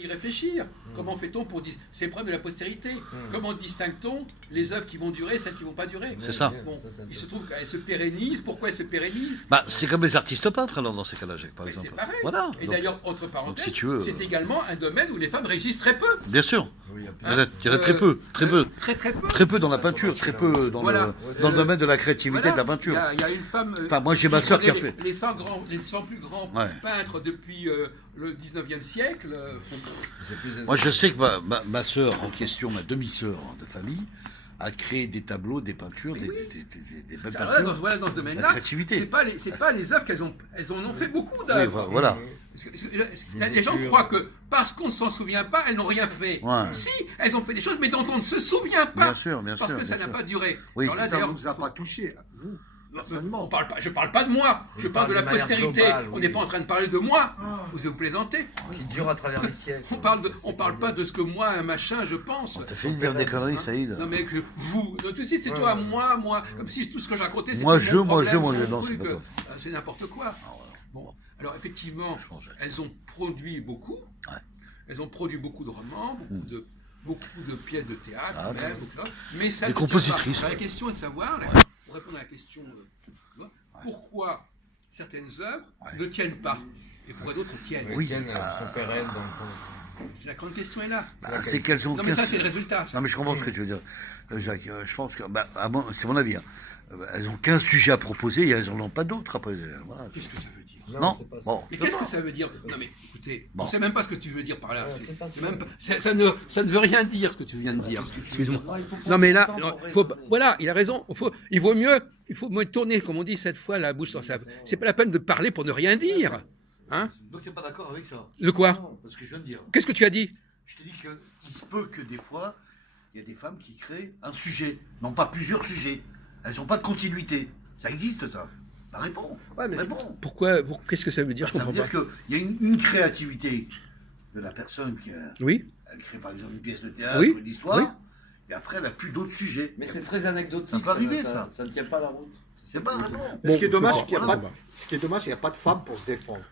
Y réfléchir. Comment fait-on pour dire. C'est le problème de la postérité. Comment distingue-t-on les œuvres qui vont durer et celles qui ne vont pas durer? C'est ça. Bon, il se trouve qu'elles se pérennisent. Pourquoi elles se pérennisent? Bah, c'est comme les artistes peintres alors, dans ces cas-là, Jacques, par Mais exemple. c'est pareil. Voilà. Et Donc, d'ailleurs, autre parenthèse, si tu veux, c'est également un domaine où les femmes réussissent très peu. bien sûr. Oui, Il y en a très peu, très peu. Très peu. Très peu dans la peinture, très peu dans, Voilà. dans le domaine de la créativité Voilà. de la peinture. Il y a une femme. Enfin, moi, j'ai ma sœur qui a fait. Les 100 plus grands Ouais. peintres depuis le 19e siècle. Moi, je sais que ma sœur en question, ma demi-sœur de famille, a créé des tableaux, des peintures, des belles Alors peintures. voilà, dans ce La domaine-là, créativité. c'est pas les œuvres elles en ont fait beaucoup Oui, d'œuvres. voilà. Parce que les gens croient que parce qu'on ne s'en souvient pas, elles n'ont rien fait. Ouais. Si, elles ont fait des choses, mais dont on ne se souvient pas. Bien sûr, bien Parce sûr. que ça bien n'a sûr. pas duré. Oui. Alors là, Ça d'ailleurs, ne vous a pas touché, vous, personnellement. je parle pas de moi, je parle de la d'une manière postérité. globale, On oui. n'est pas en train de parler de moi. Vous plaisantez. Qui dure à travers les siècles. On parle pas de ce que moi, un machin, je pense. T'as fait dire des conneries, Saïd. Non mais que vous, tout de suite c'est toi, moi, comme si tout ce que je racontais c'était Moi, mon je, moi, problème, moi, je, mon non, truc, c'est pas toi. c'est n'importe quoi. Bon, alors effectivement, elles ont produit beaucoup. Ouais. Elles ont produit beaucoup de romans, beaucoup de pièces de théâtre, Ah, même, beaucoup de- mais ça Des ne tient compositrices, pas. Alors, la ouais. question est de savoir, pour répondre à la question, pourquoi certaines œuvres ne tiennent pas et pourquoi d'autres tiennent. Oui, Tiennent, sont pérennes dans le temps. La grande question est là. Bah, c'est qu'elles ont Non mais ça 15... c'est le résultat. ça. Non, mais je comprends ce que tu veux dire, Jacques. Je pense que, c'est mon avis. Hein. Elles ont 15 sujets à proposer et elles n'en ont pas d'autres après. Voilà. Qu'est-ce que ça veut dire? Non, c'est pas ça. bon. Mais qu'est-ce que ça veut dire? Non mais écoutez, Bon. on sait même pas ce que tu veux dire par là. Ouais, C'est- c'est pas c'est ça. même pas- ça ne veut rien dire ce que tu viens de dire. Excuse-moi. Non mais là, voilà, il a raison. Il vaut mieux tourner, comme on dit cette fois, la bouche sur sa. C'est pas la peine de parler pour ne rien dire. Hein? Donc tu n'es pas d'accord avec ça? De quoi? Parce que je viens de dire. Qu'est-ce que tu as dit? Je te dis qu'il se peut que des fois, il y a des femmes qui créent un sujet, non pas plusieurs sujets. Elles n'ont pas de continuité. Ça existe, ça. Bah réponds. Ouais, mais Réponds. Pourquoi? Qu'est-ce que ça veut dire? Bah, Je ça veut comprends dire pas. qu'il y a une créativité de la personne qui Oui. elle crée par exemple une pièce de théâtre Oui, ou une histoire, oui. et après elle n'a plus d'autres sujets. Mais c'est très anecdotique. Ça peut arriver, ça. ça. Ça ne tient pas la route. C'est pas vraiment. ce qui est dommage, bon, c'est qu'il n'y a, voilà. pas de- ce qui est dommage, il n'y a pas de femmes pour se défendre.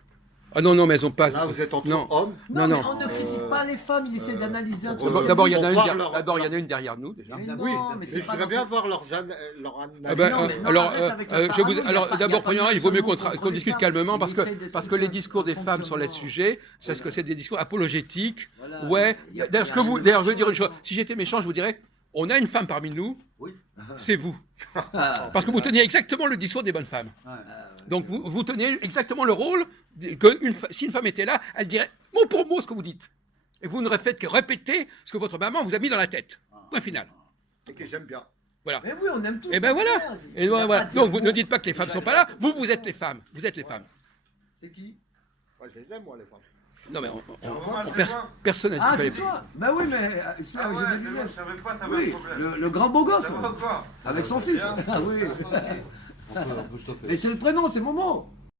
Ah non, non, mais elles ont pas. Là, vous êtes entre Non. hommes. Non, mais non. on ne critique pas les femmes, il essaie d'analyser un truc. D'abord, il y en a Pour une. voir leur- D'abord, il y en a une derrière nous déjà. Mais Oui, non, mais mais c'est je pas voudrais dans bien ce- voir leur analyse. Ah ben, Non, mais non, alors, arrête avec le je vous, parano, alors il y a d'abord, pas premièrement, de il vaut mieux contre qu'on les discute femmes. calmement Il parce que, essaie d'expliquer parce que les le discours des femmes sur les fonctionnement. sujets, c'est ce que c'est des discours apologétiques. Voilà. Ouais. Il y a- D'ailleurs, il y a rien de d'ailleurs, je veux dire méchant. une chose. Si j'étais méchant, je vous dirais, on a une femme parmi nous. Oui. C'est vous. Ah, Parce que vous teniez exactement le discours des bonnes femmes. Ouais. Donc vous tenez exactement le rôle que si une femme était là, elle dirait mot pour mot ce que vous dites. Et vous ne faites que répéter ce que votre maman vous a mis dans la tête. Point final. Et que j'aime bien. Voilà. Mais oui, on aime tous. Et ben voilà. Et Il y a voilà. pas à dire Donc vous ne bon. dites pas que les femmes ne sont pas là. Vous êtes les femmes. Vous êtes les femmes. C'est qui? Moi, je les aime, moi, les femmes. Non mais personne n'a dit Ah, qu'il c'est fallait- toi. Bah oui, mais ici, Ah j'ai ouais, des mais moi lunettes. je savais pas, t'avais Oui, un problème. le grand beau gosse. Ça va ou quoi? Avec son fils. Ah oui. On peut stopper. Mais c'est le prénom, c'est Momo.